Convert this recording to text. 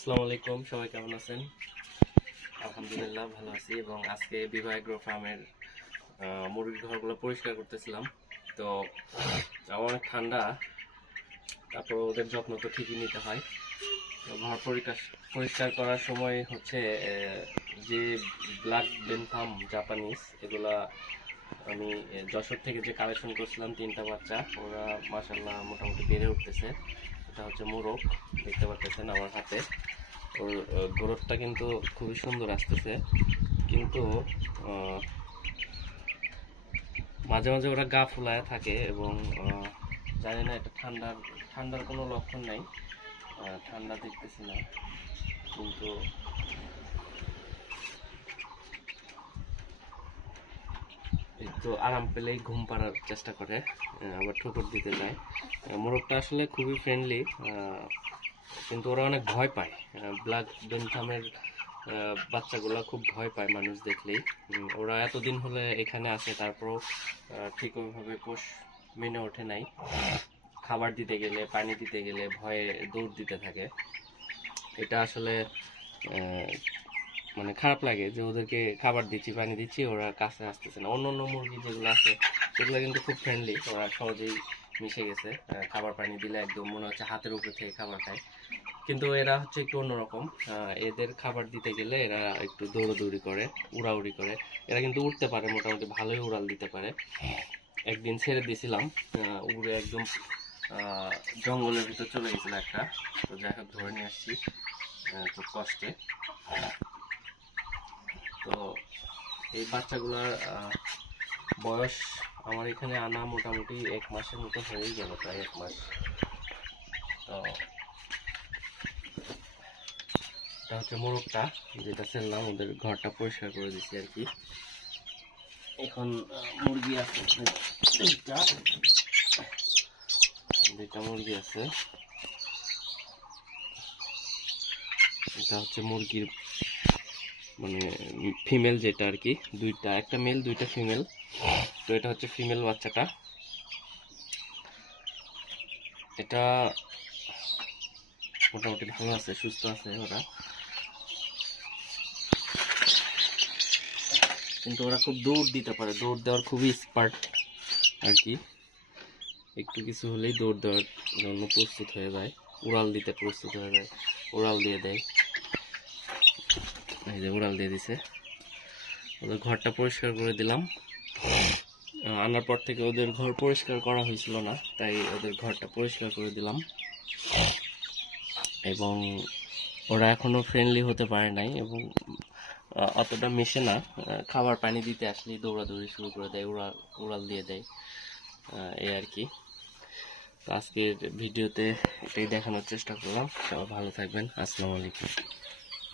আসসালামু আলাইকুম, সবাই কেমন আছেন? আলহামদুলিল্লাহ ভালো আছি এবং আজকে বিবাহ ফার্মের মুরগির ঘরগুলো পরিষ্কার করতেছিলাম। তো আমার অনেক ঠান্ডা, তারপর ওদের যত্ন তো ঠিকই নিতে হয়। তো ঘর পরিষ্কার করার সময় হচ্ছে যে ব্ল্যাক বেনথাম জাপানিজ, এগুলা আমি যশোর থেকে যে কালেকশন করছিলাম তিনটা বাচ্চা, ওরা মাসাল্লাহ মোটামুটি বেড়ে উঠতেছে। এটা হচ্ছে মোরগ, দেখতে পাচ্ছেন আমার হাতে। ওর গ্রোথটা কিন্তু খুবই সুন্দর আসতেছে। কিন্তু মাঝে মাঝে ওরা গা ফুলায় থাকে এবং জানি না, এটা ঠান্ডার ঠান্ডার কোনো লক্ষণ নাই। ঠান্ডা দেখতেছি না। কিন্তু একটু আরাম পেলেই ঘুম পাড়ার চেষ্টা করে আবার ঠোকর দিতে যায় মোরগটা আসলে খুবই ফ্রেন্ডলি কিন্তু ওরা অনেক ভয় পায়। ব্ল্যাক বেনথামের বাচ্চাগুলো খুব ভয় পায় মানুষ দেখলেই। ওরা এতদিন হলে এখানে আসে তারপরও ঠিক ওইভাবে পোষ মেনে ওঠে নাই। খাবার দিতে গেলে, পানি দিতে গেলে ভয়ে দৌড় দিতে থাকে। এটা আসলে মানে খারাপ লাগে যে ওদেরকে খাবার দিচ্ছি, পানি দিচ্ছি, ওরা কাছে আসতেছে না। অন্য অন্য মুরগি যেগুলো আছে, সেগুলো কিন্তু খুব ফ্রেন্ডলি ওরা সহজেই মিশে গেছে খাবার পানি দিলে একদম মনে হচ্ছে হাতের উপরে থেকে খাবার খায়। কিন্তু এরা হচ্ছে একটু অন্যরকম এদের খাবার দিতে গেলে এরা একটু দৌড়াদৌড়ি করে, উড়াউড়ি করে। এরা কিন্তু উঠতে পারে, মোটামুটি ভালোই উড়াল দিতে পারে। একদিন ছেড়ে দিয়েছিলাম উড়ে একদম জঙ্গলের ভিতর চলে গেছিল একটা। তো যাই হোক, ধরে নিয়ে আসছি খুব কষ্টে। তো এই বাচ্চাগুলার বয়স আমার এখানে আনা মোটামুটি এক মাসের মতো হয়েই গেল, প্রায় এক মাস। তো এটা হচ্ছে মোরগটা, যেটা ছেড়লাম ওদের ঘরটা পরিষ্কার করে দিচ্ছি আর কি। এখন মুরগি আছে দুইটা মুরগি আছে। এটা হচ্ছে মুরগির মানে ফিমেল যেটা আর কি, দুইটা, একটা মেল দুইটা ফিমেল তো এটা হচ্ছে ফিমেল বাচ্চাটা। এটা মোটামুটি ভালো আছে, সুস্থ আছে ওরা। কিন্তু ওরা খুব দৌড় দিতে পারে, দৌড় দেওয়ার খুবই স্পার্ট আর কি। একটু কিছু হলেই দৌড় দেওয়ার জন্য প্রস্তুত হয়ে যায়, উড়াল দিতে প্রস্তুত হয়ে যায়, উড়াল দিয়ে দেয়। এই যে উড়াল দিয়ে দিছে। ওদের ঘরটা পরিষ্কার করে দিলাম। আনার পর থেকে ওদের ঘর পরিষ্কার করা হয়েছিল না, তাই ওদের ঘরটা পরিষ্কার করে দিলাম। এবং ওরা এখনও ফ্রেন্ডলি হতে পারে নাই এবং অতটা মেশে না। খাবার পানি দিতে আসলেই দৌড়াদৌড়ি শুরু করে দেয় উড়াল উড়াল দিয়ে দেয়। এই আর কি। আজকের ভিডিওতে এটাই দেখানোর চেষ্টা করলাম। সবাই ভালো থাকবেন। আসসালামু আলাইকুম।